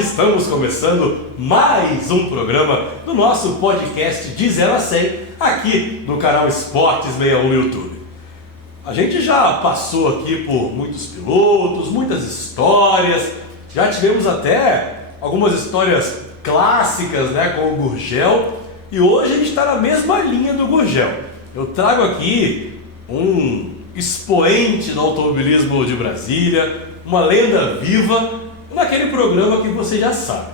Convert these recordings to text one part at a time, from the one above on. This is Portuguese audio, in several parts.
Hoje estamos começando mais um programa do nosso podcast de 0 a 100 aqui no canal Esportes 61 no YouTube. A gente já passou aqui por muitos pilotos, muitas histórias, já tivemos até algumas histórias clássicas, né, com o Gurgel, e hoje a gente está na mesma linha do Gurgel. Eu trago aqui um expoente do automobilismo de Brasília, uma lenda viva, naquele programa que você já sabe.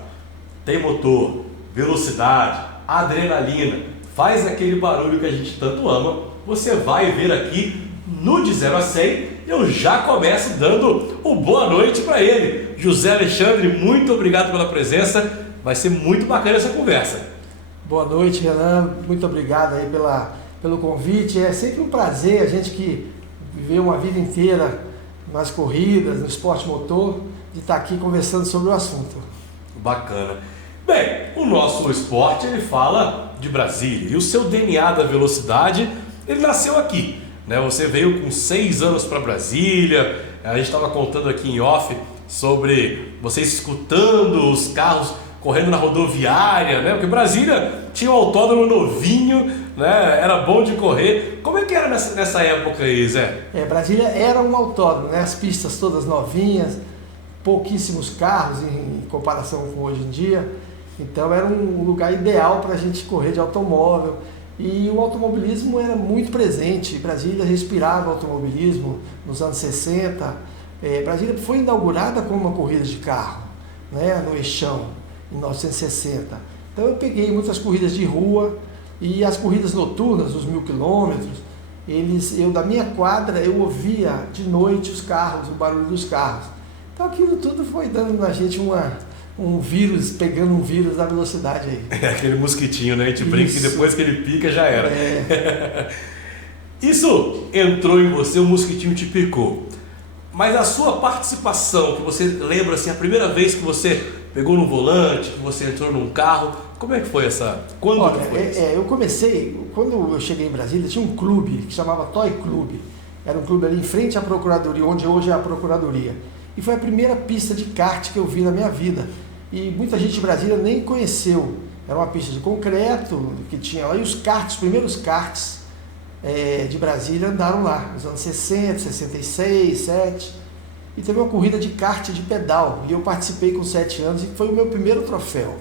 Tem motor, velocidade, adrenalina, faz aquele barulho que a gente tanto ama. Você vai ver aqui no de 0 a 100. Eu já começo dando uma boa noite para ele. José Alexandre, muito obrigado pela presença. Vai ser muito bacana essa conversa. Boa noite, Renan. Muito obrigado aí pelo convite. É sempre um prazer a gente que viveu uma vida inteira nas corridas, no esporte motor, de estar aqui conversando sobre o assunto. Bacana. Bem, o nosso esporte, ele fala de Brasília, e o seu DNA da velocidade, ele nasceu aqui, né? Você veio com 6 anos para Brasília, a gente estava contando aqui em off sobre vocês escutando os carros correndo na rodoviária, né? Porque Brasília tinha um autódromo novinho, né? Era bom de correr. Como é que era nessa época aí, Zé? Brasília era um autódromo, né? As pistas todas novinhas, pouquíssimos carros em comparação com hoje em dia. Então era um lugar ideal para a gente correr de automóvel. E o automobilismo era muito presente. Brasília respirava automobilismo nos anos 60. Brasília foi inaugurada como uma corrida de carro, né? No Eixão, em 1960. Então eu peguei muitas corridas de rua e as corridas noturnas, os 1000 quilômetros, eu da minha quadra eu ouvia de noite os carros, o barulho dos carros. Então aquilo tudo foi dando na gente um vírus, pegando um vírus da velocidade aí. É aquele mosquitinho, né? A gente brinca que depois que ele pica já era. Isso entrou em você, o mosquitinho te picou. Mas a sua participação, que você lembra assim, a primeira vez que você pegou no volante, que você entrou num carro, como é que foi essa? Quando que foi isso? Eu comecei, quando eu cheguei em Brasília, tinha um clube que chamava Toy Clube. Era um clube ali em frente à Procuradoria, onde hoje é a Procuradoria. E foi a primeira pista de kart que eu vi na minha vida. E muita gente de Brasília nem conheceu. Era uma pista de concreto que tinha lá. E os karts, os primeiros karts de Brasília andaram lá, nos anos 60, 66, 7. E teve uma corrida de kart de pedal. E eu participei com 7 anos e foi o meu primeiro troféu.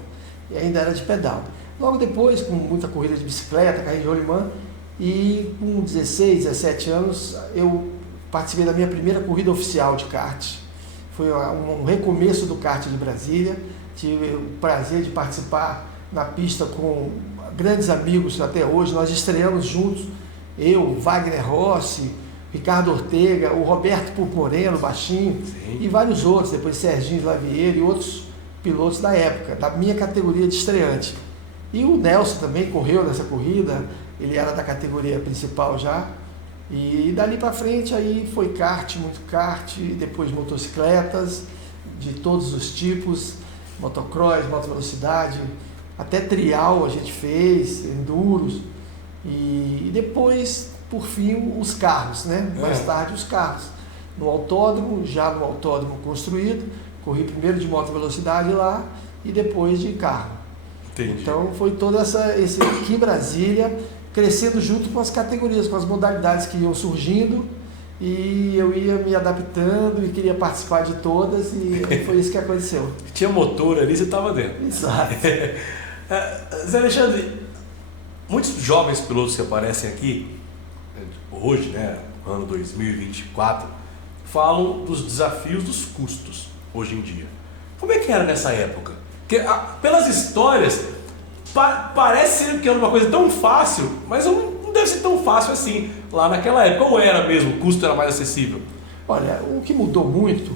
E ainda era de pedal. Logo depois, com muita corrida de bicicleta, carrinho de rolimã, e com 16, 17 anos, eu participei da minha primeira corrida oficial de kart. Foi um recomeço do kart de Brasília. Tive o prazer de participar na pista com grandes amigos até hoje. Nós estreamos juntos, eu, Wagner Rossi, Ricardo Ortega, o Roberto Pupo Moreno, baixinho, sim, e vários outros, depois Serginho Lavieiro e outros pilotos da época, da minha categoria de estreante. E o Nelson também correu nessa corrida, ele era da categoria principal já. E dali para frente aí foi kart, muito kart, depois motocicletas de todos os tipos, motocross, motovelocidade, até trial a gente fez, enduros, e depois, por fim, os carros, né? Mais tarde os carros. No autódromo, já no autódromo construído, corri primeiro de motovelocidade lá e depois de carro. Entendi. Então foi toda esse aqui em Brasília, crescendo junto com as categorias, com as modalidades que iam surgindo, e eu ia me adaptando e queria participar de todas, e foi isso que aconteceu. Tinha motor ali, você estava dentro. Exato. Zé Alexandre, muitos jovens pilotos que aparecem aqui, hoje, né, ano 2024, falam dos desafios dos custos, hoje em dia. Como é que era nessa época? Porque, pelas histórias, parece que era uma coisa tão fácil, mas não deve ser tão fácil assim lá naquela época. Ou era mesmo? O custo era mais acessível? Olha, o que mudou muito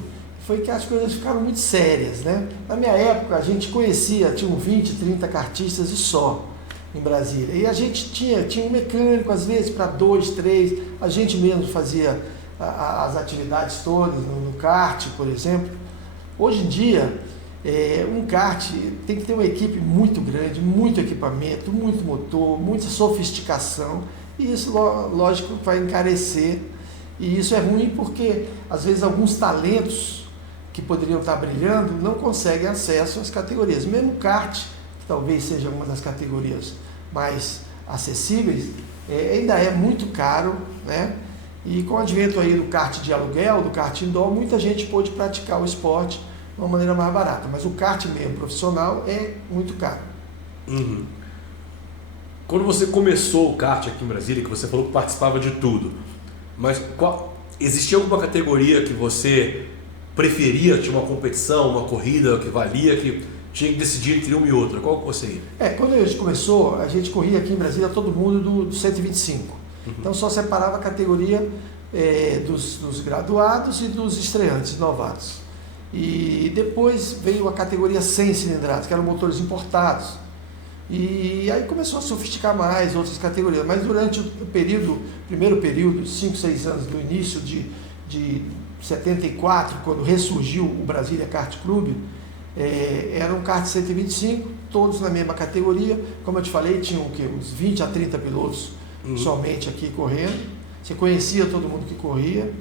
foi que as coisas ficaram muito sérias, né? Na minha época, a gente conhecia, tinham 20, 30 kartistas e só em Brasília. E a gente tinha um mecânico, às vezes, para 2, 3. A gente mesmo fazia as atividades todas no kart, por exemplo. Hoje em dia, um kart tem que ter uma equipe muito grande, muito equipamento, muito motor, muita sofisticação, e isso, lógico, vai encarecer. E isso é ruim porque, às vezes, alguns talentos que poderiam estar brilhando não conseguem acesso às categorias. Mesmo o kart, que talvez seja uma das categorias mais acessíveis, ainda é muito caro, né? E com o advento aí do kart de aluguel, do kart indoor, muita gente pôde praticar o esporte de uma maneira mais barata. Mas o kart mesmo profissional é muito caro. Uhum. Quando você começou o kart aqui em Brasília, que você falou que participava de tudo, mas existia alguma categoria que você preferia? Tinha uma competição, uma corrida que valia, que tinha que decidir entre uma e outra? Qual que você ia? Quando a gente começou, a gente corria aqui em Brasília todo mundo do 125. Então só separava a categoria dos graduados e dos estreantes, novatos. E depois veio a categoria 100 cilindradas, que eram motores importados. E aí começou a sofisticar mais outras categorias. Mas durante o primeiro período, 5, 6 anos do início de 74, quando ressurgiu o Brasília Kart Clube, era um kart 125, todos na mesma categoria. Como eu te falei, tinham uns 20 a 30 pilotos somente aqui correndo. Você conhecia todo mundo que corria.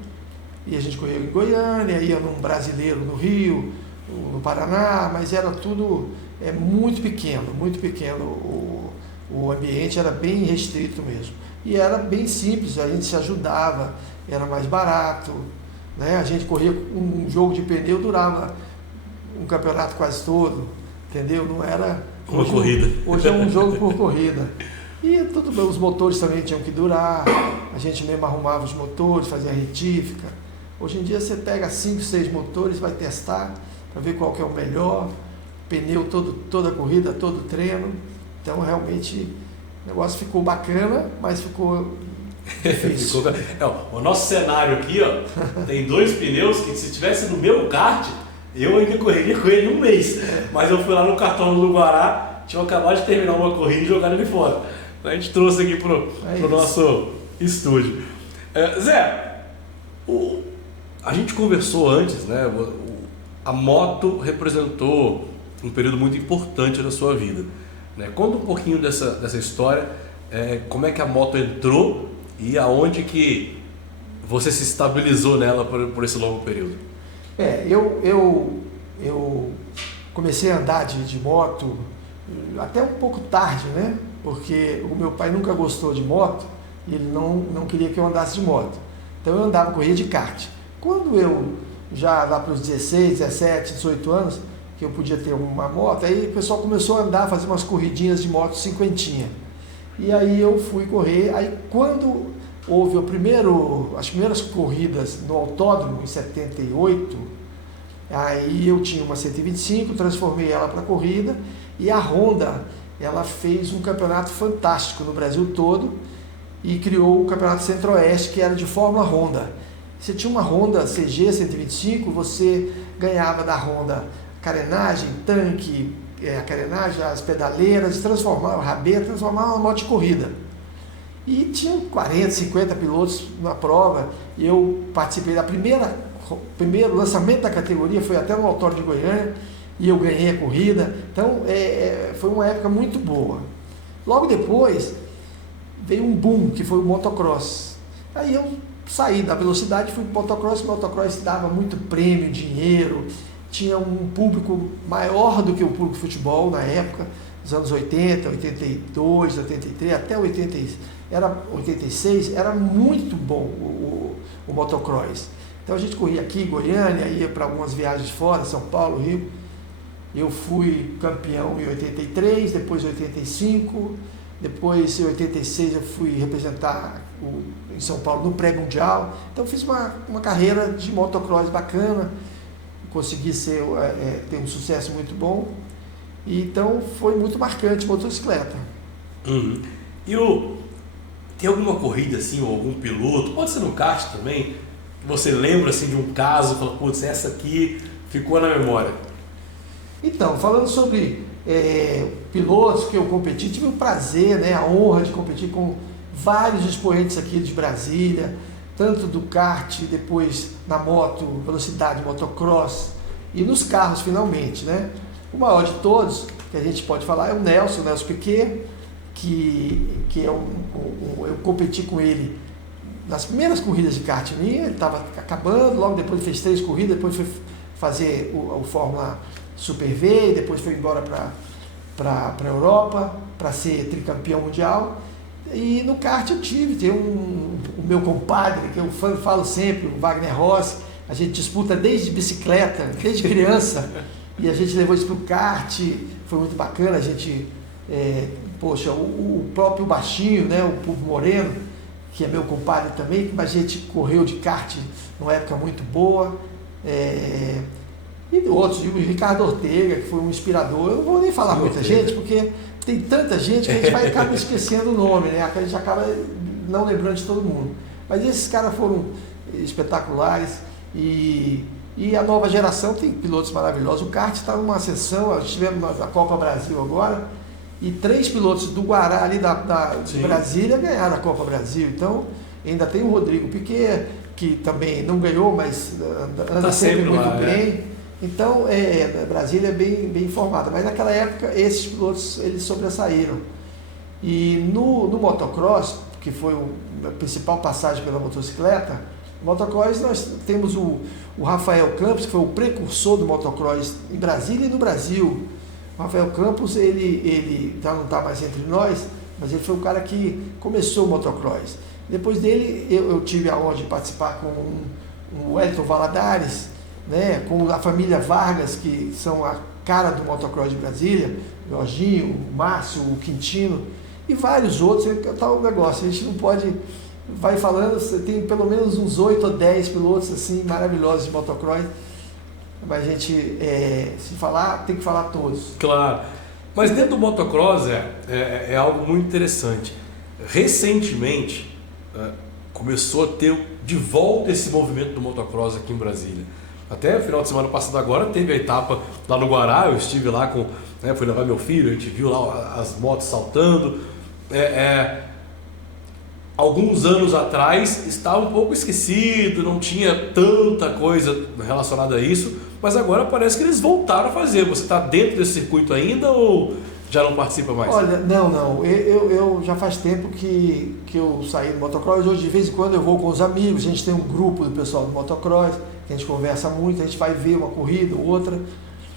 E a gente corria em Goiânia, ia num brasileiro no Rio, no Paraná, mas era tudo muito pequeno, muito pequeno. O ambiente era bem restrito mesmo. E era bem simples, a gente se ajudava, era mais barato, né? A gente corria, um jogo de pneu durava um campeonato quase todo, entendeu? Não era uma corrida. Hoje é um jogo por corrida. E tudo bem, os motores também tinham que durar, a gente mesmo arrumava os motores, fazia retífica. Hoje em dia você pega 5, 6 motores, vai testar para ver qual que é o melhor, pneu toda a corrida, todo o treino. Então realmente o negócio ficou bacana, mas ficou difícil. O nosso cenário aqui, ó, tem 2 pneus que se tivesse no meu kart, eu ainda correria com ele um mês. Mas eu fui lá no cartódromo do Guará, tinha acabado de terminar uma corrida e jogaram ele fora. Então a gente trouxe aqui pro nosso estúdio. Zé, a gente conversou antes, né? A moto representou um período muito importante da sua vida, né? Conta um pouquinho dessa história, como é que a moto entrou e aonde que você se estabilizou nela por esse longo período. Eu comecei a andar de moto até um pouco tarde, né? Porque o meu pai nunca gostou de moto e ele não queria que eu andasse de moto. Então eu andava, corria de kart. Quando eu, já lá para os 16, 17, 18 anos, que eu podia ter uma moto, aí o pessoal começou a andar, fazer umas corridinhas de moto cinquentinha. E aí eu fui correr, aí quando houve as primeiras corridas no autódromo, em 78, aí eu tinha uma 125, transformei ela para corrida, e a Honda, ela fez um campeonato fantástico no Brasil todo, e criou o Campeonato Centro-Oeste, que era de Fórmula Honda. Você tinha uma Honda CG 125, você ganhava da Honda carenagem, tanque, a carenagem, as pedaleiras, transformava uma moto de corrida. E tinham 40, 50 pilotos na prova, e eu participei da primeiro lançamento da categoria, foi até no Autódromo de Goiânia, e eu ganhei a corrida. Então foi uma época muito boa. Logo depois veio um boom, que foi o motocross. Aí eu saí da velocidade, fui para o motocross. O motocross dava muito prêmio, dinheiro, tinha um público maior do que o público de futebol na época, nos anos 80, 82, 83, até 86, era muito bom o motocross. Então a gente corria aqui em Goiânia, ia para algumas viagens fora, São Paulo, Rio. Eu fui campeão em 83, depois em 85, depois em 86 eu fui representar em São Paulo no pré-mundial. Então fiz uma carreira de motocross bacana, consegui ter um sucesso muito bom. E então foi muito marcante motocicleta. Uhum. E tem alguma corrida assim, ou algum piloto, pode ser no kart também, que você lembra assim, de um caso, fala, putz, essa aqui ficou na memória? Então, falando sobre pilotos que eu competi, tive o prazer, né, a honra de competir com vários expoentes aqui de Brasília, tanto do kart, depois na moto, velocidade, motocross e nos carros finalmente, né? O maior de todos, que a gente pode falar, é o Nelson Piquet, que eu competi com ele nas primeiras corridas de kart minha. Ele estava acabando, logo depois fez 3 corridas, depois fazer o Fórmula Super V, e depois foi embora para a Europa, para ser tricampeão mundial. E no kart eu tem o meu compadre, que eu falo sempre, o Wagner Rossi, a gente disputa desde bicicleta, desde criança, e a gente levou isso para o kart, foi muito bacana, a gente, o próprio Baixinho, né, o Pulpo Moreno, que é meu compadre também, a gente correu de kart numa época muito boa, e outros, o Ricardo Ortega, que foi um inspirador. Eu não vou nem falar muita gente, porque tem tanta gente que a gente vai acabar esquecendo o nome, né? A gente acaba não lembrando de todo mundo. Mas esses caras foram espetaculares e a nova geração tem pilotos maravilhosos. O kart está numa ascensão, nós tivemos a Copa Brasil agora, e 3 pilotos do Guará, ali de Brasília, ganharam a Copa Brasil. Então, ainda tem o Rodrigo Piquet, que também não ganhou, mas anda sempre muito lá, bem. Então, Brasília é bem informada, mas naquela época esses pilotos eles sobressaíram. E no motocross, que foi a principal passagem pela motocicleta, no motocross nós temos o Rafael Campos, que foi o precursor do motocross em Brasília e no Brasil. O Rafael Campos, ele já não está mais entre nós, mas ele foi o cara que começou o motocross. Depois dele, eu tive a honra de participar com o Wellington Valadares, né, com a família Vargas, que são a cara do motocross de Brasília, o Jorginho, o Márcio, o Quintino, e vários outros. Tá um negócio, a gente não pode... Vai falando, tem pelo menos uns 8 ou 10 pilotos assim, maravilhosos de motocross, mas a gente, se falar, tem que falar todos. Claro, mas dentro do motocross é algo muito interessante. Recentemente, começou a ter de volta esse movimento do motocross aqui em Brasília. Até o final de semana passado agora teve a etapa lá no Guará, eu estive lá fui levar meu filho, a gente viu lá as motos saltando. Alguns anos atrás estava um pouco esquecido, não tinha tanta coisa relacionada a isso, mas agora parece que eles voltaram a fazer. Você está dentro desse circuito ainda ou já não participa mais? Olha, não. Eu já faz tempo que eu saí do motocross. Hoje, de vez em quando, eu vou com os amigos. A gente tem um grupo do pessoal do motocross, que a gente conversa muito, a gente vai ver uma corrida ou outra.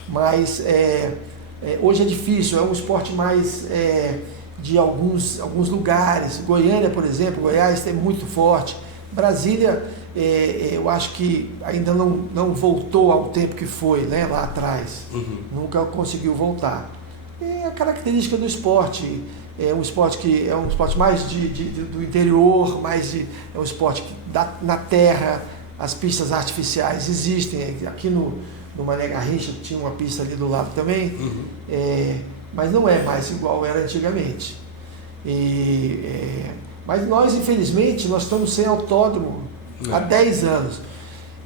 Mas hoje é difícil, é um esporte mais de alguns lugares. Goiânia, por exemplo, Goiás é muito forte. Brasília, eu acho que ainda não voltou ao tempo que foi, né, lá atrás. Uhum. Nunca conseguiu voltar. É a característica do esporte. É um esporte que é um esporte mais do interior, é um esporte que na terra. As pistas artificiais existem. Aqui no Mané Garrincha tinha uma pista ali do lado também. Uhum. Mas não é mais igual era antigamente. Mas nós, infelizmente, nós estamos sem autódromo há 10 anos.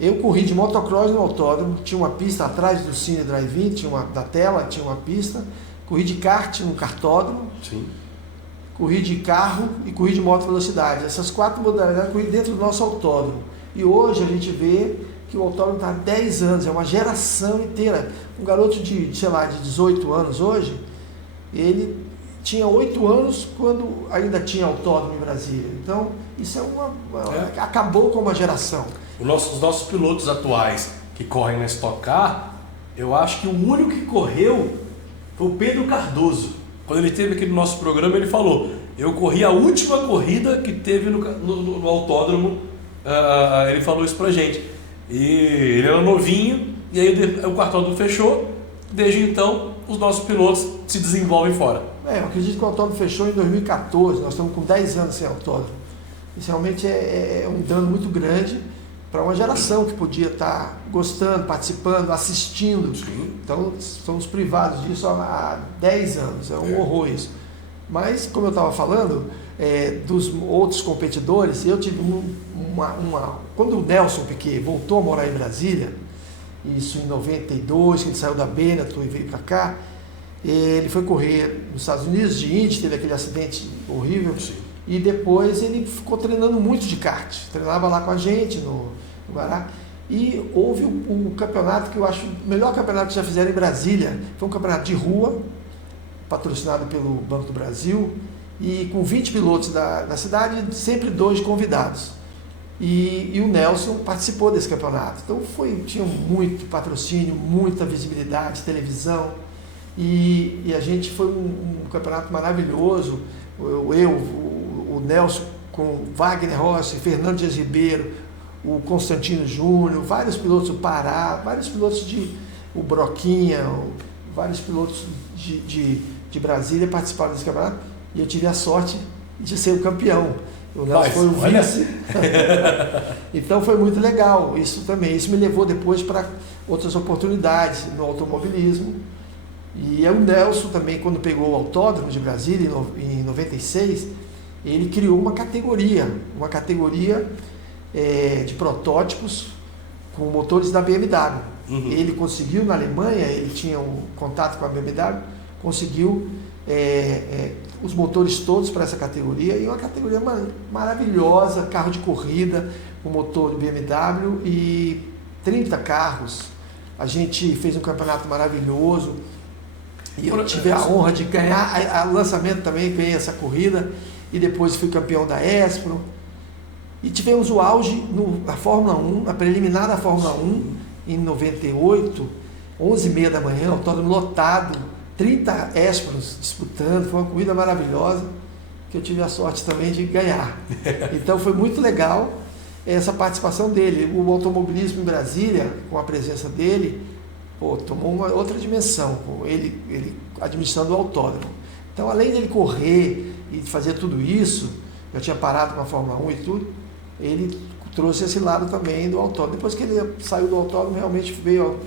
Eu corri de motocross no autódromo, tinha uma pista atrás do Cine Drive-In, da tela, tinha uma pista. Corri de kart no kartódromo. Sim. Corri de carro e corri de moto velocidade. Essas 4 modalidades corri dentro do nosso autódromo. E hoje a gente vê que o autódromo está há 10 anos, é uma geração inteira. Um garoto de 18 anos hoje, ele tinha 8 anos quando ainda tinha autódromo em Brasília. Então, isso acabou com uma geração. Os nossos pilotos atuais que correm na Stock Car, eu acho que o único que correu foi o Pedro Cardoso. Quando ele esteve aqui no nosso programa, ele falou: eu corri a última corrida que teve no autódromo. Ele falou isso pra gente. E ele era novinho, e aí o cartódromo fechou. Desde então, os nossos pilotos se desenvolvem fora. Eu acredito que o autódromo fechou em 2014, nós estamos com 10 anos sem autódromo. Isso realmente é um dano muito grande para uma geração que podia estar gostando, participando, assistindo. Sim. Então, somos privados disso há 10 anos, é um horror isso. Mas, como eu estava falando, dos outros competidores, eu tive quando o Nelson Piquet voltou a morar em Brasília, isso em 92, que ele saiu da Benetton e veio para cá, ele foi correr nos Estados Unidos, de Indy, teve aquele acidente horrível. Sim. E depois ele ficou treinando muito de kart, treinava lá com a gente no Guará. E houve o campeonato que eu acho o melhor campeonato que já fizeram em Brasília, foi um campeonato de rua, patrocinado pelo Banco do Brasil, e com 20 pilotos da cidade, sempre 2 convidados. e o Nelson participou desse campeonato. Então tinha muito patrocínio, muita visibilidade, televisão, e a gente foi um campeonato maravilhoso. O Nelson com Wagner Rossi, Fernando Dias Ribeiro, o Constantino Júnior, vários pilotos do Pará, vários pilotos o Broquinha, vários pilotos de Brasília participaram desse campeonato, e eu tive a sorte de ser o campeão. O Nelson foi o vice. Então foi muito legal isso também. Isso me levou depois para outras oportunidades no automobilismo. E o Nelson também, quando pegou o Autódromo de Brasília, em 96, ele criou uma categoria de protótipos com motores da BMW. Uhum. Ele conseguiu na Alemanha, ele tinha um contato com a BMW, conseguiu os motores todos para essa categoria, e uma categoria maravilhosa, carro de corrida, com motor de BMW e 30 carros. A gente fez um campeonato maravilhoso e eu tive a honra de ganhar o lançamento também, ganhei essa corrida e depois fui campeão da Espro. E tivemos o auge na Fórmula 1, na preliminar da Fórmula 1, em 98, 11h30 da manhã, autódromo lotado, 30 Espros disputando, foi uma corrida maravilhosa, que eu tive a sorte também de ganhar. Então foi muito legal essa participação dele. O automobilismo em Brasília, com a presença dele, tomou uma outra dimensão, com ele administrando o autódromo. Então, além dele correr e fazer tudo isso, eu tinha parado com a Fórmula 1 e tudo, ele trouxe esse lado também do autódromo. Depois que ele saiu do autódromo, realmente veio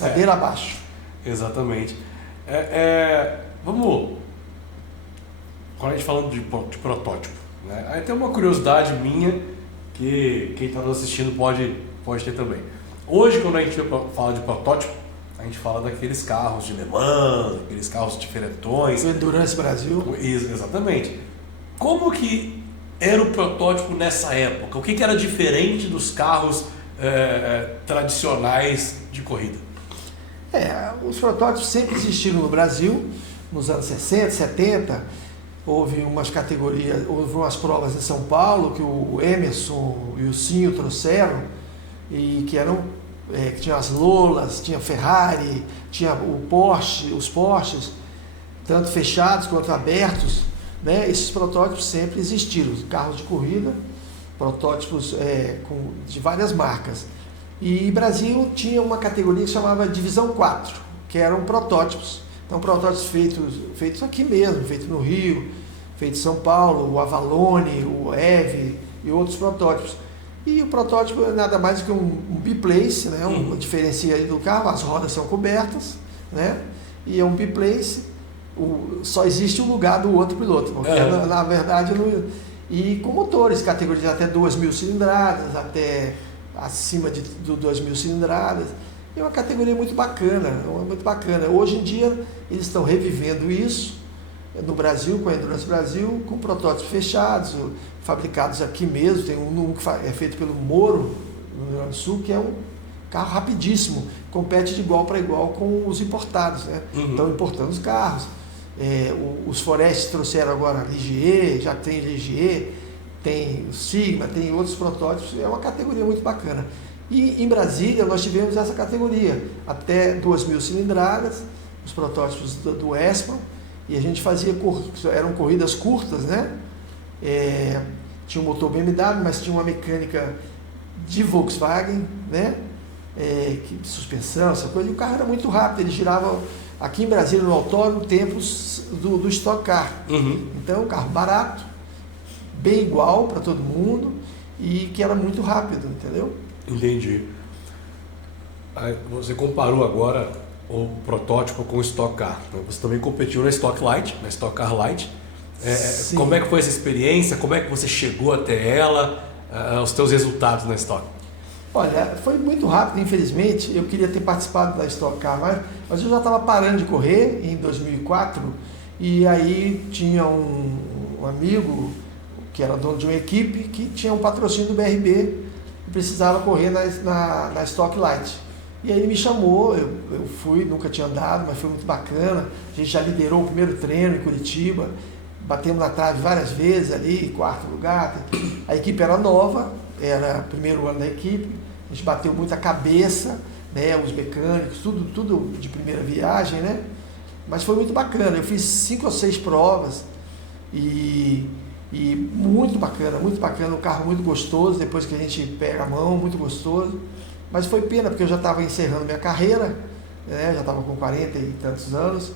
ladeira abaixo. Exatamente. Vamos, quando a gente falando de protótipo, né? Aí tem uma curiosidade minha que quem está nos assistindo pode ter também. Hoje, quando a gente fala de protótipo, a gente fala daqueles carros de Le Mans, aqueles carros diferentões. O Endurance Brasil. Exatamente. Como que era o protótipo nessa época? O que era diferente dos carros tradicionais de corrida? Os protótipos sempre existiram no Brasil, nos anos 60, 70, houve umas categorias, houve umas provas em São Paulo que o Emerson e o Sinho trouxeram, e que eram, que tinha as Lolas, tinha Ferrari, tinha os Porsches, tanto fechados quanto abertos, né? Esses protótipos sempre existiram, carros de corrida, protótipos de várias marcas. E Brasil tinha uma categoria que chamava Divisão 4, que eram protótipos. Então, protótipos feitos aqui mesmo, feitos no Rio, feitos em São Paulo, o Avalone, o EVE e outros protótipos. E o protótipo é nada mais do que um biplace, né? Uma diferença aí do carro, as rodas são cobertas, né? E é um biplace, só existe um lugar do outro piloto, porque na verdade e com motores, categorias até 2.000 cilindradas, até acima de 2.000 cilindradas. É uma categoria muito bacana, muito bacana. Hoje em dia eles estão revivendo isso no Brasil, com a Endurance Brasil, com protótipos fechados, fabricados aqui mesmo. Tem um que é feito pelo Moro, no Rio Grande do Sul, que é um carro rapidíssimo, compete de igual para igual com os importados, né? Estão importando os carros. Os Forest trouxeram agora a Ligier, já tem Ligier, tem o Sigma, tem outros protótipos, é uma categoria muito bacana. E em Brasília nós tivemos essa categoria, até 2.000 cilindradas, os protótipos do Espro, e a gente fazia, eram corridas curtas, né? Tinha um motor BMW, mas tinha uma mecânica de Volkswagen, né? Suspensão, essa coisa, e o carro era muito rápido, ele girava aqui em Brasília, no autódromo, tempos do Stock Car. Então, um carro barato, bem igual para todo mundo, e que era muito rápido, entendeu? Entendi. Você comparou agora o protótipo com o Stock Car. Você também competiu na Stock Light, na Stock Car Light. Como é que foi essa experiência? Como é que você chegou até ela? Os teus resultados na Stock? Olha, foi muito rápido, infelizmente. Eu queria ter participado da Stock Car, mas eu já estava parando de correr em 2004, e aí tinha um amigo que era dono de uma equipe que tinha um patrocínio do BRB e precisava correr na Stock Light. E aí ele me chamou, eu fui, nunca tinha andado, mas foi muito bacana. A gente já liderou o primeiro treino em Curitiba, batemos na trave várias vezes ali, quarto lugar. A equipe era nova, era primeiro ano da equipe, a gente bateu muita cabeça, né, os mecânicos, tudo de primeira viagem, né? Mas foi muito bacana, eu fiz 5 ou 6 provas e muito bacana, um carro muito gostoso, depois que a gente pega a mão, muito gostoso. Mas foi pena, porque eu já estava encerrando minha carreira, né, já estava com 40 e tantos anos,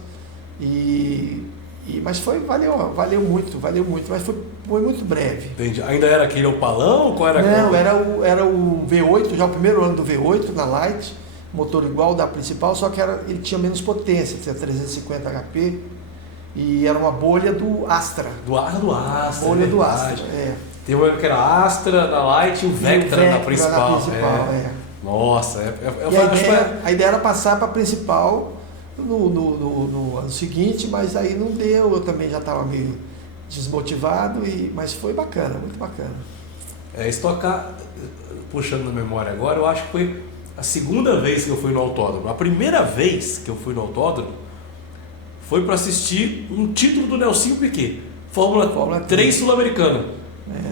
mas valeu muito, mas foi muito breve. Entendi. Ainda era aquele Opalão? Qual era? Não, era o V8, já o primeiro ano do V8 na Light, motor igual da principal, só que ele tinha menos potência, tinha 350 HP, e era uma bolha do Astra. Do Astra. Bolha do Astra, Tem uma que era Astra na Light e o Vectra na principal. Nossa, a ideia era passar para a principal no ano seguinte, mas aí não deu, eu também já estava meio desmotivado, mas foi bacana, muito bacana. Estocar, puxando na memória agora, eu acho que foi a segunda vez que eu fui no autódromo. A primeira vez que eu fui no autódromo foi para assistir um título do Nelsinho Piquet, Fórmula 3 sul-americana,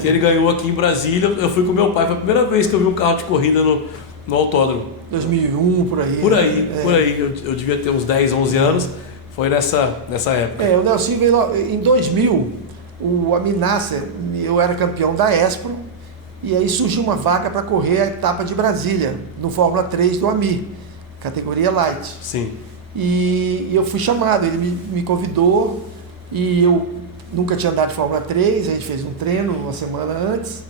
que ele ganhou aqui em Brasília. Eu fui com meu pai, foi a primeira vez que eu vi um carro de corrida no autódromo. 2001, por aí. Por aí. Eu devia ter uns 10, 11 anos, foi nessa época. O Nelsinho veio em 2000, o Aminasser, eu era campeão da Espro, e aí surgiu uma vaga para correr a etapa de Brasília, no Fórmula 3 do AMI, categoria Light. Sim. E eu fui chamado, ele me convidou, e eu nunca tinha andado de Fórmula 3, a gente fez um treino uma semana antes,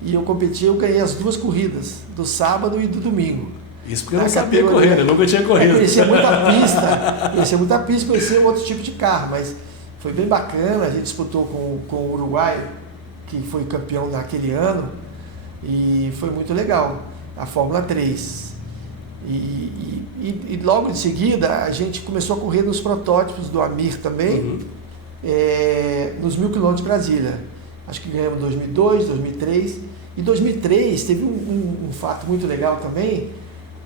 e eu competi, eu ganhei as 2 corridas, do sábado e do domingo. Isso porque eu não sabia correr, eu nunca tinha corrido. Eu conhecia muita pista, conhecia outro tipo de carro, mas foi bem bacana, a gente disputou com o Uruguai, que foi campeão naquele ano, e foi muito legal, a Fórmula 3. E logo em seguida a gente começou a correr nos protótipos do Amir também, nos 1000 km de Brasília. Acho que ganhamos em 2002, 2003. Em 2003 teve um fato muito legal também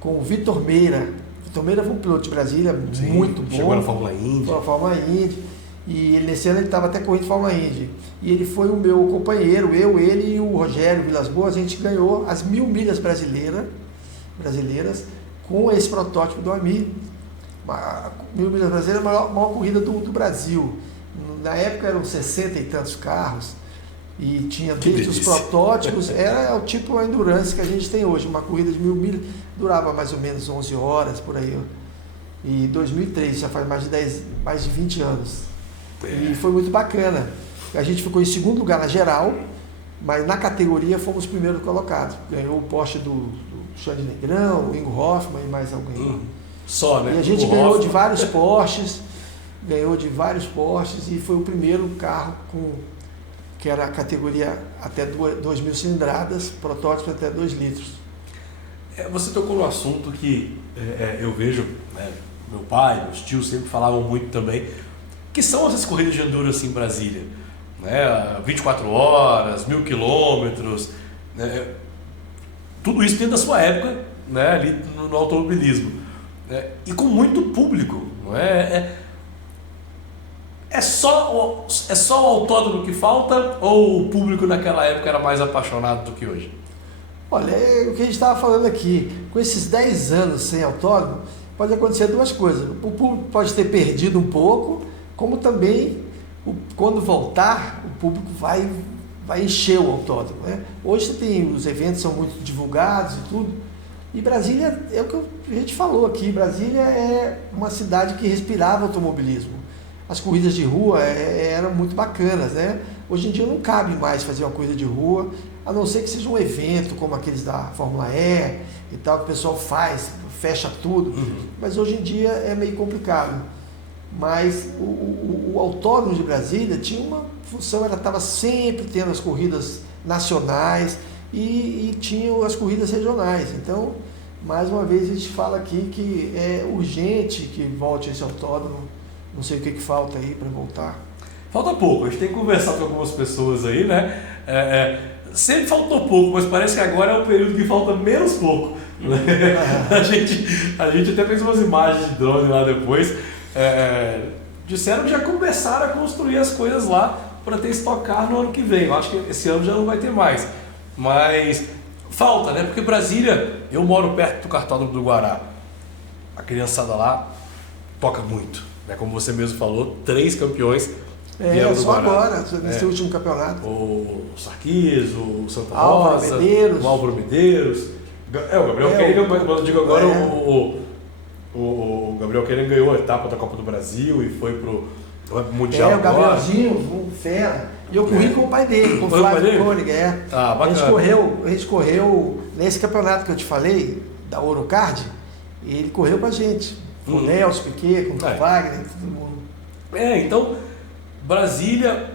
com o Vitor Meira. Vitor Meira foi um piloto de Brasília. Sim, muito bom. Chegou na Fórmula Indy. Foi na Fórmula Indy. E nesse ano ele estava até correndo Fórmula Indy. E ele foi o meu companheiro, ele e o Rogério Vilas Boas. A gente ganhou as 1000 milhas brasileiras com esse protótipo do AMI. 1000 milhas brasileiras, a maior corrida do Brasil. Na época eram 60 e tantos carros. E tinha desde os protótipos, era o tipo a endurance que a gente tem hoje. Uma corrida de 1000 milhas durava mais ou menos 11 horas, por aí. E 2003, já faz mais de 20 anos. E foi muito bacana. A gente ficou em segundo lugar na geral, mas na categoria fomos primeiros colocados. Ganhou o Porsche do Xande Negrão, o Ingo Hoffmann e mais alguém. Só, né? E a gente ganhou de vários Porsches, e foi o primeiro carro que era a categoria até 2.000 cilindradas, protótipo até 2 litros. Você tocou no assunto que eu vejo, né, meu pai, meus tios sempre falavam muito também, que são essas corridas de endurance em Brasília, né, 24 horas, 1000 quilômetros, né, tudo isso dentro da sua época, né, ali no automobilismo, né, e com muito público, não é? É só o autódromo que falta, ou o público naquela época era mais apaixonado do que hoje? Olha, o que a gente estava falando aqui, com esses 10 anos sem autódromo, pode acontecer 2 coisas. O público pode ter perdido um pouco, como também, quando voltar, o público vai encher o autódromo, né? Hoje os eventos são muito divulgados e tudo, e Brasília, é o que a gente falou aqui, Brasília é uma cidade que respirava automobilismo. As corridas de rua eram muito bacanas, né? Hoje em dia não cabe mais fazer uma corrida de rua, a não ser que seja um evento como aqueles da Fórmula E e tal, que o pessoal fecha tudo, mas hoje em dia é meio complicado. Mas o autódromo de Brasília tinha uma função, ela estava sempre tendo as corridas nacionais e tinha as corridas regionais. Então, mais uma vez a gente fala aqui que é urgente que volte esse autódromo. Não sei o que falta aí para voltar. Falta pouco, a gente tem que conversar com algumas pessoas aí, né? Sempre faltou pouco, mas parece que agora é o período que falta menos pouco. Né? A gente até fez umas imagens de drone lá depois. Disseram que já começaram a construir as coisas lá para ter Stock Car no ano que vem. Eu acho que esse ano já não vai ter mais. Mas falta, né? Porque Brasília, eu moro perto do Cartódromo do Guará. A criançada lá toca muito, né? Como você mesmo falou, 3 campeões vieram do só Guará. agora, nesse último campeonato. O Sarquis, o Santa Álvaro Rosa, Medeiros. o Álvaro Medeiros. O Gabriel Queiroz, quando eu digo agora, o Gabriel Queiroz ganhou a etapa da Copa do Brasil e foi pro Mundial. O Gabrielzinho, um fera. E eu corri com o pai dele, com o Flávio Koenig. Bacana. A gente correu nesse campeonato que eu te falei, da Orocard, e ele correu pra gente. Com o Nelson Piquet, com o Wagner, todo mundo. Então, Brasília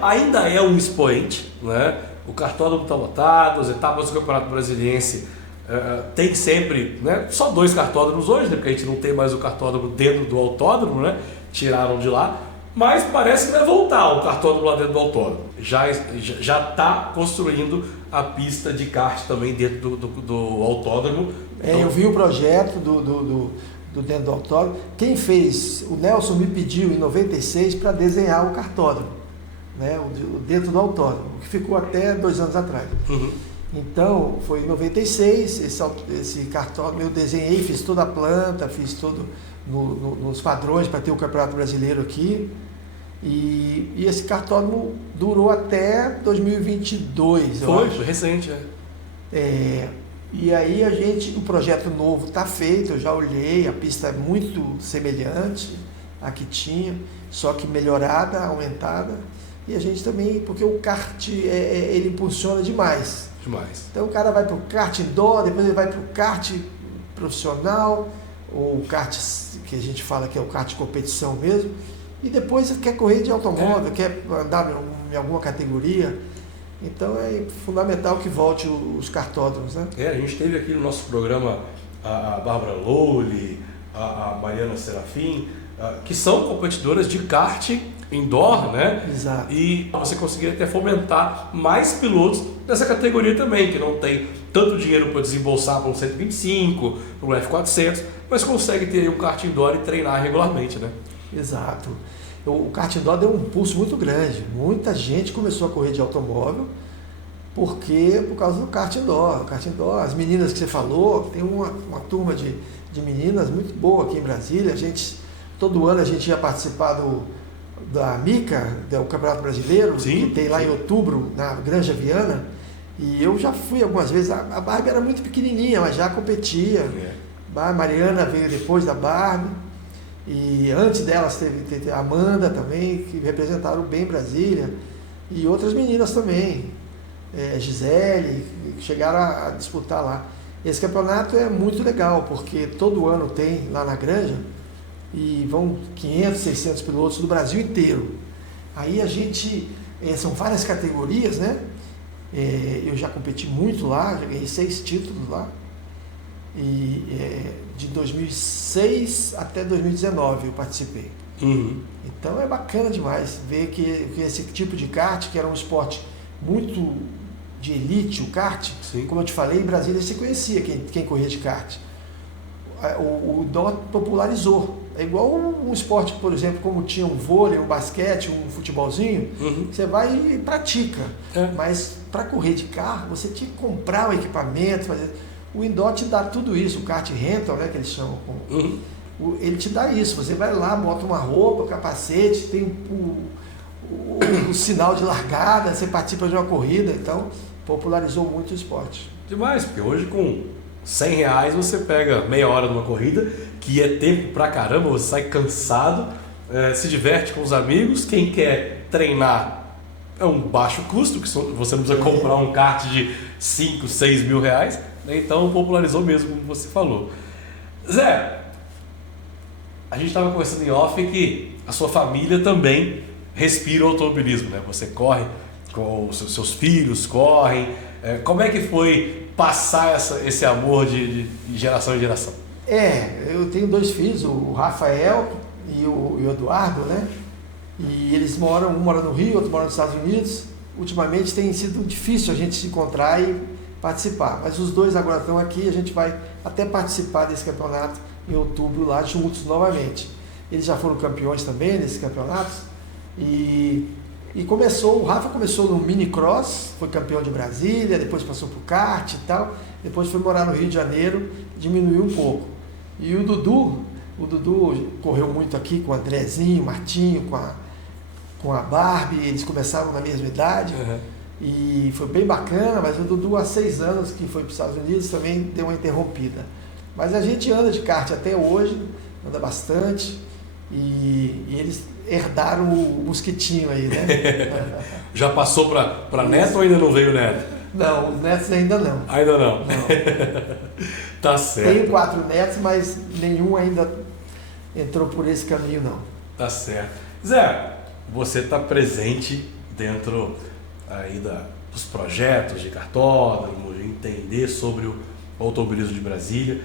ainda é um expoente, né? O cartódromo está lotado, as etapas do Campeonato Brasiliense tem sempre, né? Só 2 cartódromos hoje, né? Porque a gente não tem mais o cartódromo dentro do autódromo, né? Tiraram de lá, mas parece que vai voltar o cartódromo lá dentro do autódromo. Já está construindo a pista de kart também dentro do autódromo. Então, eu vi o projeto do dentro do autódromo. Quem fez, o Nelson me pediu em 96 para desenhar o cartódromo, né? O dentro do autódromo, que ficou até 2 anos atrás. Então, foi em 96, esse cartódromo eu desenhei, fiz toda a planta, fiz todo nos padrões para ter o Campeonato Brasileiro aqui. E esse cartódromo durou até 2022, foi recente, E aí o projeto novo está feito, eu já olhei, a pista é muito semelhante à que tinha, só que melhorada, aumentada. E a gente também, porque o kart ele impulsiona demais. Então o cara vai para o kart indoor, depois ele vai para o kart profissional, ou o kart que a gente fala que é o kart de competição mesmo, e depois quer correr de automóvel, quer andar em alguma categoria. Então é fundamental que volte os cartódromos, né? A gente teve aqui no nosso programa a Bárbara Lowley, a Mariana Serafim, que são competidoras de kart indoor, né? Exato. E você conseguiria até fomentar mais pilotos dessa categoria também, que não tem tanto dinheiro para desembolsar para um 125, para um F400, mas consegue ter um kart indoor e treinar regularmente, né? Exato. O kart indoor deu um impulso muito grande. Muita gente começou a correr de automóvel por causa do kart indoor. O kart indoor, as meninas que você falou, tem uma turma de meninas muito boa aqui em Brasília. Todo ano a gente ia participar da MICA, do Campeonato Brasileiro, que tem lá em outubro, na Granja Viana. E eu já fui algumas vezes. A Barbie era muito pequenininha, mas já competia. A Mariana veio depois da Barbie. E antes delas teve a Amanda também, que representaram bem Brasília, e outras meninas também, Gisele, que chegaram a disputar lá. Esse campeonato é muito legal, porque todo ano tem lá na Granja, e vão 500, 600 pilotos do Brasil inteiro. Aí são várias categorias, né? Eu já competi muito lá, já ganhei 6 títulos lá. De 2006 até 2019 eu participei. Então é bacana demais ver que esse tipo de kart, que era um esporte muito de elite, o kart, como eu te falei, em Brasília você conhecia quem corria de kart. O indoor popularizou. É igual um esporte, por exemplo, como tinha um vôlei, um basquete, um futebolzinho, você vai e pratica. Mas para correr de carro, você tinha que comprar o equipamento, fazer... O indoor te dá tudo isso, o kart rental, né, que eles chamam. Ele te dá isso, você vai lá, bota uma roupa, capacete, tem o sinal de largada, você participa de uma corrida, então popularizou muito o esporte. Demais, porque hoje com R$100 você pega meia hora numa corrida, que é tempo pra caramba, você sai cansado, se diverte com os amigos, quem quer treinar é um baixo custo, que você não precisa comprar um kart de 5, 6 mil reais, então popularizou mesmo, como você falou. Zé, a gente estava conversando em off que a sua família também respira o automobilismo, né? Você corre com os seus filhos, correm. Como é que foi passar esse amor de geração em geração? Eu tenho 2 filhos, o Rafael e o Eduardo, né? E eles um mora no Rio, outro mora nos Estados Unidos. Ultimamente tem sido difícil a gente se encontrar e participar, mas os 2 agora estão aqui, a gente vai até participar desse campeonato em outubro lá juntos novamente. Eles já foram campeões também nesses campeonatos e E o Rafa começou no mini cross, foi campeão de Brasília, depois passou pro kart e tal, depois foi morar no Rio de Janeiro, diminuiu um pouco. E o Dudu correu muito aqui com o Andrezinho, Martinho, com a Barbie, eles começaram na mesma idade. E foi bem bacana, mas o Dudu há 6 anos que foi para os Estados Unidos também deu uma interrompida. Mas a gente anda de kart até hoje, anda bastante, e eles herdaram o mosquitinho aí, né? Já passou para neto ou ainda não veio neto? Não, os netos ainda não. Ainda não? Não. Tá certo. Tenho 4 netos, mas nenhum ainda entrou por esse caminho, não. Tá certo. Zé, você está presente dentro aí dos projetos de kartódromo, de entender sobre o automobilismo de Brasília.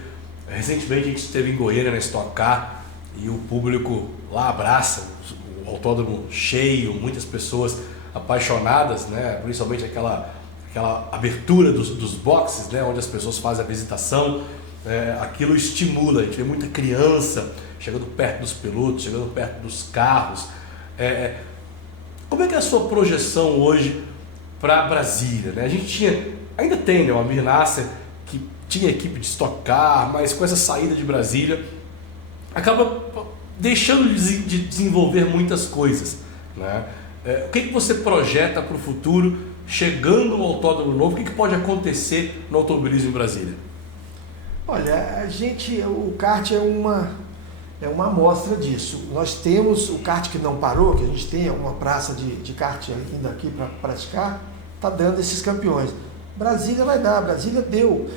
Recentemente a gente esteve em Goiânia na Stock Car e o público lá abraça o autódromo cheio, muitas pessoas apaixonadas, né? Principalmente aquela abertura dos boxes, né? Onde as pessoas fazem a visitação. Aquilo estimula, a gente vê muita criança chegando perto dos pilotos, chegando perto dos carros. Como é que é a sua projeção hoje para Brasília, né? A gente ainda tem, né, o Amir Nasser, que tinha equipe de Stock Car, mas com essa saída de Brasília acaba deixando de desenvolver muitas coisas, né? O que você projeta para o futuro, chegando ao autódromo novo? O que pode acontecer no automobilismo em Brasília? Olha, o kart é uma amostra disso. Nós temos o kart que não parou, que a gente tem uma praça de kart ainda aqui para praticar, está dando esses campeões. Brasília vai dar. Brasília deu,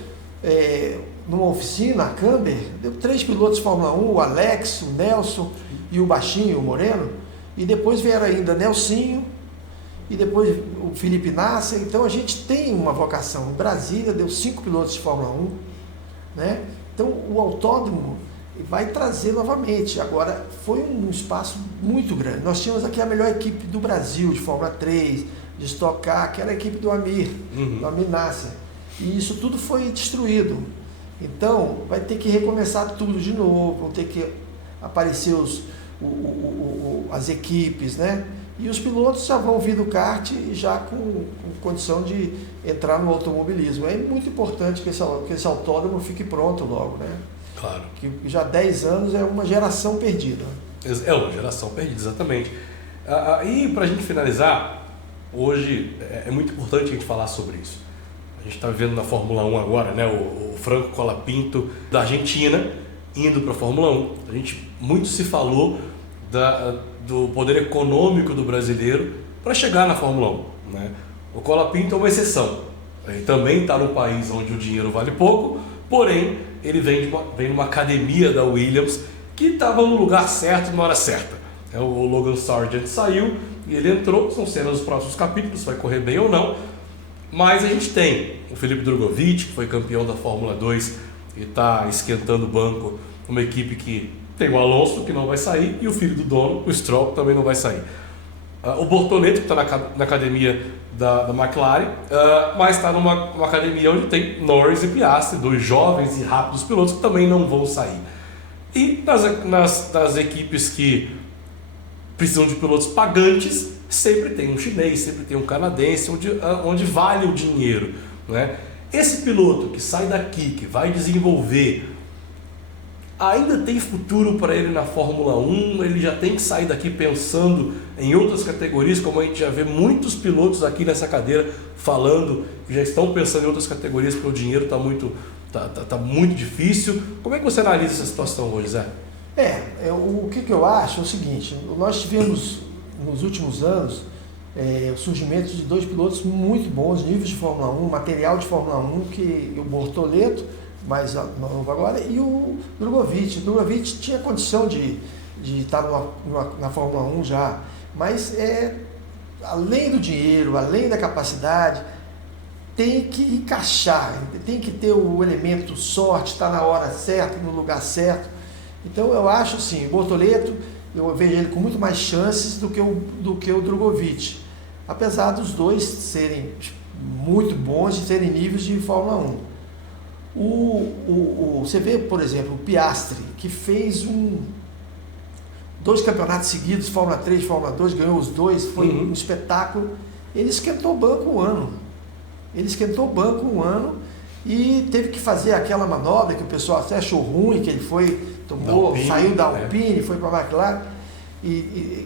numa oficina, a Camber, deu 3 pilotos de Fórmula 1, o Alex, o Nelson e o Baixinho, o Moreno, e depois vieram ainda Nelsinho, e depois o Felipe Nasser. Então a gente tem uma vocação. Brasília deu 5 pilotos de Fórmula 1, né? Então o autódromo vai trazer novamente. Agora, foi um espaço muito grande. Nós tínhamos aqui a melhor equipe do Brasil, de Fórmula 3, de Stock Car, que era a equipe do Amir, do Amir Nasser. E isso tudo foi destruído. Então, vai ter que recomeçar tudo de novo, vão ter que aparecer as equipes, né? E os pilotos já vão vir do kart já com condição de entrar no automobilismo. É muito importante que esse autódromo fique pronto logo, né? Claro. Que já 10 anos é uma geração perdida. É uma geração perdida, exatamente. E para a gente finalizar, hoje é muito importante a gente falar sobre isso. A gente está vivendo na Fórmula 1 agora, né? O Franco Colapinto da Argentina indo para a Fórmula 1. Muito se falou do poder econômico do brasileiro para chegar na Fórmula 1, né? O Colapinto é uma exceção. Ele também está num país onde o dinheiro vale pouco, porém ele vem de uma academia da Williams que estava no lugar certo na hora certa. O Logan Sargent saiu e ele entrou. São cenas dos próximos capítulos, vai correr bem ou não. Mas a gente tem o Felipe Drogovic, que foi campeão da Fórmula 2 e está esquentando o banco. Uma equipe que tem o Alonso, que não vai sair, e o filho do dono, o Stroll, que também não vai sair. O Bortoleto, que está na academia da McLaren, mas está numa academia onde tem Norris e Piastri, 2 jovens e rápidos pilotos que também não vão sair. E nas equipes que precisam de pilotos pagantes, sempre tem um chinês, sempre tem um canadense, onde vale o dinheiro, né? Esse piloto que sai daqui, que vai desenvolver, ainda tem futuro para ele na Fórmula 1? Ele já tem que sair daqui pensando em outras categorias, como a gente já vê muitos pilotos aqui nessa cadeira falando que já estão pensando em outras categorias porque o dinheiro está muito difícil. Como é que você analisa essa situação hoje, Zé? O que eu acho é o seguinte: nós tivemos nos últimos anos o surgimento de 2 pilotos muito bons, níveis de Fórmula 1, material de Fórmula 1, que o Bortoleto, mais novo agora, e o Drogovic. O Drogovic tinha condição de estar na Fórmula 1 já, mas além do dinheiro, além da capacidade, tem que encaixar, tem que ter o elemento sorte, estar na hora certa, no lugar certo. Então eu acho assim, o Bortoleto, eu vejo ele com muito mais chances do que o Drogovic, apesar dos dois serem muito bons e terem níveis de Fórmula 1. Você vê, por exemplo, o Piastri, que fez 2 campeonatos seguidos, Fórmula 3, Fórmula 2, ganhou os 2, foi um espetáculo. Ele esquentou o banco um ano. E teve que fazer aquela manobra que o pessoal até achou ruim, que ele saiu da Alpine, foi para a McLaren.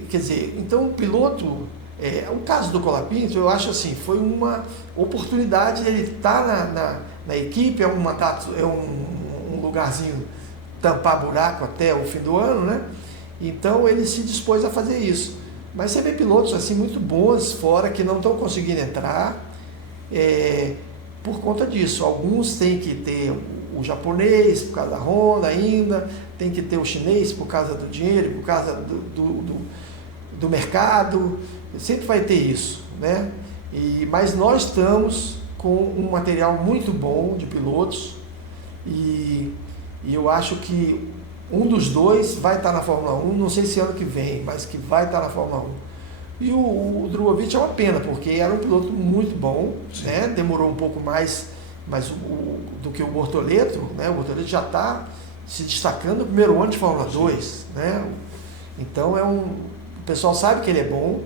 Quer dizer, então o piloto, o caso do Colapinto, eu acho assim, foi uma oportunidade de ele estar na equipe, é um lugarzinho tampar buraco até o fim do ano, né? Então ele se dispôs a fazer isso. Mas você vê pilotos assim muito bons fora que não estão conseguindo entrar por conta disso. Alguns têm que ter o japonês por causa da Honda ainda, tem que ter o chinês por causa do dinheiro, por causa do mercado, sempre vai ter isso, né? Mas nós estamos com um material muito bom de pilotos e eu acho que um dos dois vai estar na Fórmula 1, não sei se ano que vem, mas que vai estar na Fórmula 1. E o Drugovich é uma pena, porque era um piloto muito bom, né? Demorou um pouco mais do que o Bortoleto, né? O Bortoleto já está se destacando no primeiro ano de Fórmula 2, né? Então o pessoal sabe que ele é bom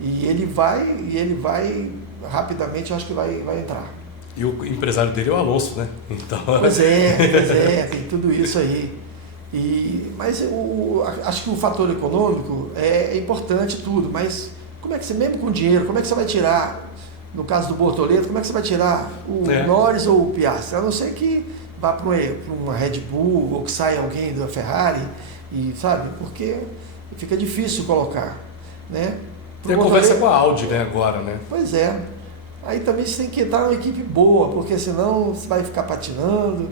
e ele vai rapidamente, eu acho que vai entrar. E o empresário dele é o Alonso, né? Então... Pois é, tem tudo isso aí. Mas acho que o fator econômico é importante tudo, mas como é que você, mesmo com dinheiro, como é que você vai tirar, no caso do Bortoleto, como é que você vai tirar o Norris ou o Piastri? A não ser que vá para uma Red Bull ou que saia alguém da Ferrari, sabe? Porque fica difícil colocar, né? Tem conversa com a Audi, né, agora, né? Pois é. Aí também você tem que entrar numa equipe boa, porque senão você vai ficar patinando.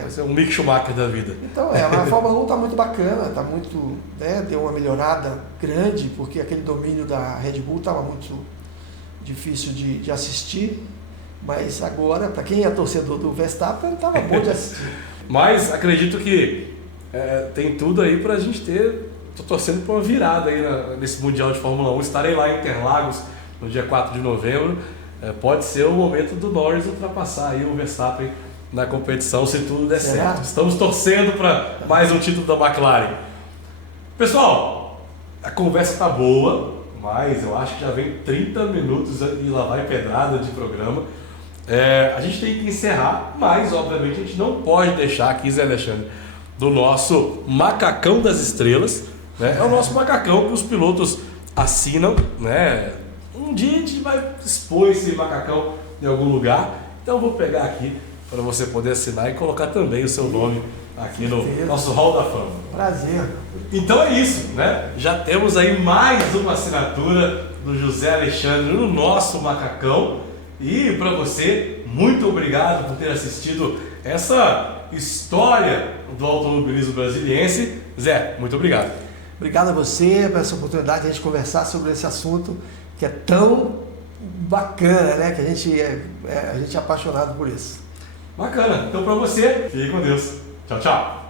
Vai ser um Mick Schumacher da vida. Então, a Fórmula 1 está muito bacana, está muito, né, deu uma melhorada grande, porque aquele domínio da Red Bull estava muito difícil de assistir, mas agora, para quem é torcedor do Verstappen, estava bom de assistir. Mas acredito que tem tudo aí para a gente ter, estou torcendo por uma virada aí nesse Mundial de Fórmula 1, estarei lá em Interlagos no dia 4 de novembro, pode ser o momento do Norris ultrapassar aí o Verstappen na competição, se tudo der certo. Estamos torcendo para mais um título da McLaren. Pessoal, a conversa está boa, mas eu acho que já vem 30 minutos e lá vai pedrada de programa. A gente tem que encerrar, mas obviamente a gente não pode deixar aqui, Zé Alexandre, do nosso macacão das estrelas, né? É o nosso macacão que os pilotos assinam, né? Um dia a gente vai expor esse macacão em algum lugar, então eu vou pegar aqui para você poder assinar e colocar também o seu nome aqui no nosso Hall da Fama. Prazer. Então é isso, né? Já temos aí mais uma assinatura do José Alexandre no nosso macacão. E para você, muito obrigado por ter assistido essa história do automobilismo brasiliense. Zé, muito obrigado. Obrigado a você por essa oportunidade de a gente conversar sobre esse assunto que é tão bacana, né? Que a gente é apaixonado por isso. Bacana. Então para você, fique com Deus. Tchau, tchau.